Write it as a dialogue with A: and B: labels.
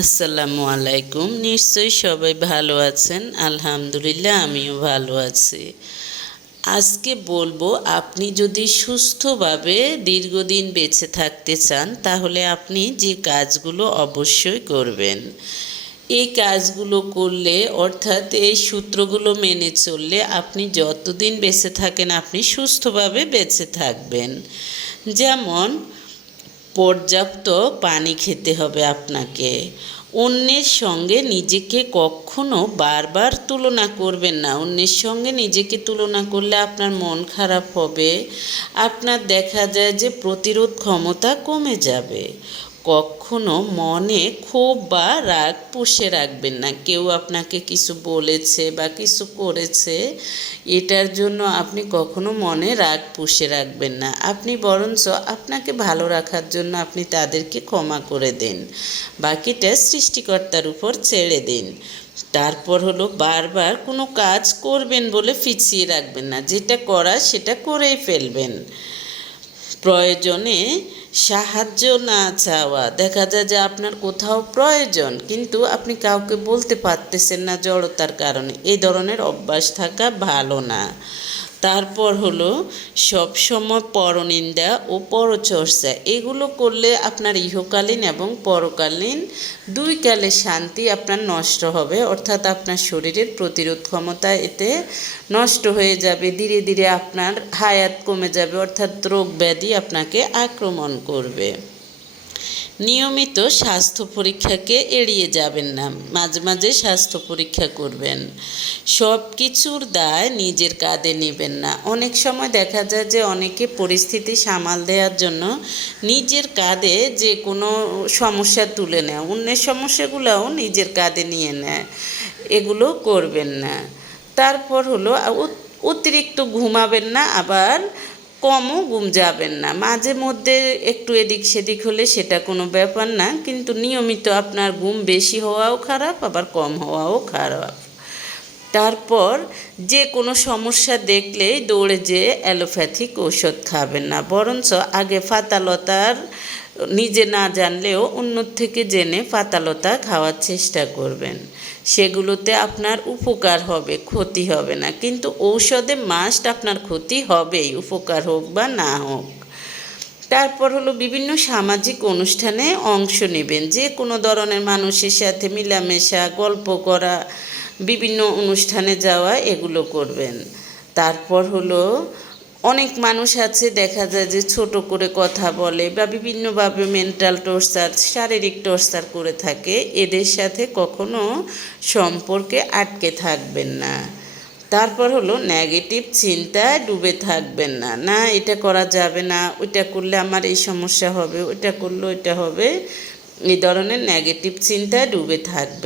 A: আসসালামু আলাইকুম। নিশ্চয়ই সবাই ভালো আছেন। আলহামদুলিল্লাহ, আমিও ভালো আছি। আজকে বলব, আপনি যদি সুস্থভাবে দীর্ঘদিন বেঁচে থাকতে চান, তাহলে আপনি যে কাজগুলো অবশ্যই করবেন। এই কাজগুলো করলে, অর্থাৎ এই সূত্রগুলো মেনে চললে আপনি যতদিন বেঁচে থাকেন, আপনি সুস্থভাবে বেঁচে থাকবেন। যেমন পর্যাপ্ত পানি খেতে হবে আপনাকে। অন্যের সঙ্গে নিজেকে কখনো বারবার তুলনা করবেন না। অন্যের সঙ্গে নিজেকে তুলনা করলে আপনার মন খারাপ হবে। আপনার দেখা যায় যে প্রতিরোধ ক্ষমতা কমে যাবে। কখনো মনে ক্ষোভ বা রাগ পুষে রাখবেন না। কেউ আপনাকে কিছু বলেছে বা কিছু করেছে, এটার জন্য আপনি কখনো মনে রাগ পুষে রাখবেন না। আপনি বরঞ্চ আপনাকে ভালো রাখার জন্য আপনি তাদেরকে ক্ষমা করে দিন। বাকিটা সৃষ্টিকর্তার উপর ছেড়ে দিন। তারপর হলো বারবার কোনো কাজ করবেন বলে পিছিয়ে রাখবেন না। যেটা করা সেটা করেই ফেলবেন। প্রয়োজনে সাহায্য না চাওয়া। দেখা যায় যে আপনার কোথাও প্রয়োজন, কিন্তু আপনি কাউকে বলতে পারতেছেন না জড়তার কারণে। এই ধরনের অভ্যাস থাকা ভালো না। তারপর হলো সবসময় পরনিন্দা ও পরচর্চা। এগুলো করলে আপনার ইহকালীন এবং পরকালীন দুই কালে শান্তি আপনার নষ্ট হবে, অর্থাৎ আপনার শরীরের প্রতিরোধ ক্ষমতা এতে নষ্ট হয়ে যাবে, ধীরে ধীরে আপনার হায়াত কমে যাবে, অর্থাৎ রোগ ব্যাধি আপনাকে আক্রমণ করবে। নিয়মিত স্বাস্থ্য পরীক্ষাকে এড়িয়ে যাবেন না। মাঝে মাঝে স্বাস্থ্য পরীক্ষা করবেন। সব কিছুর দায় নিজের কাঁধে নেবেন না। অনেক সময় দেখা যায় যে অনেকে পরিস্থিতি সামাল দেওয়ার জন্য নিজের কাঁধে যে কোনো সমস্যা তুলে নেয়। অন্যের সমস্যাগুলোও নিজের কাঁধে নিয়ে নেয়। এগুলো করবেন না। তারপর হলো অতিরিক্ত ঘুমাবেন না, আবার কমও গুম যাবেন না। মাঝে মধ্যে একটু এদিক সেদিক হলে সেটা কোনো ব্যাপার না, কিন্তু নিয়মিত আপনার গুম বেশি হওয়াও খারাপ, আবার কম হওয়াও খারাপ। তারপর যে কোনো সমস্যা দেখলেই দৌড়ে যেয়ে অ্যালোপ্যাথিক ওষুধ খাবেন না, বরঞ্চ আগে ফাতালতার নিজে না জানলেও অন্য থেকে জেনে পাতালতা খাওয়ার চেষ্টা করবেন। সেগুলোতে আপনার উপকার হবে, ক্ষতি হবে না। কিন্তু ঔষধে মাস্ট আপনার ক্ষতি হবেই, উপকার হোক বা না হোক। তারপর হলো বিভিন্ন সামাজিক অনুষ্ঠানে অংশ নেবেন। যে কোনো ধরনের মানুষের সাথে মিলামেশা, গল্প করা, বিভিন্ন অনুষ্ঠানে যাওয়া, এগুলো করবেন। তারপর হলো অনেক মানুষ আছে, দেখা যায় যে ছোট করে কথা বলে বা বিভিন্নভাবে মেন্টাল টর্চার শারীরিক টর্চার করে থাকে। এদের সাথে কখনো সম্পর্কে আটকে থাকবেন না। তারপর হলো নেগেটিভ চিন্তায় ডুবে থাকবেন না। না, এটা করা যাবে না, ওইটা করলে আমার এই সমস্যা হবে, ওইটা করলে ওইটা হবে। এই ধরনের নেগেটিভ চিন্তায় ডুবে থাকবে।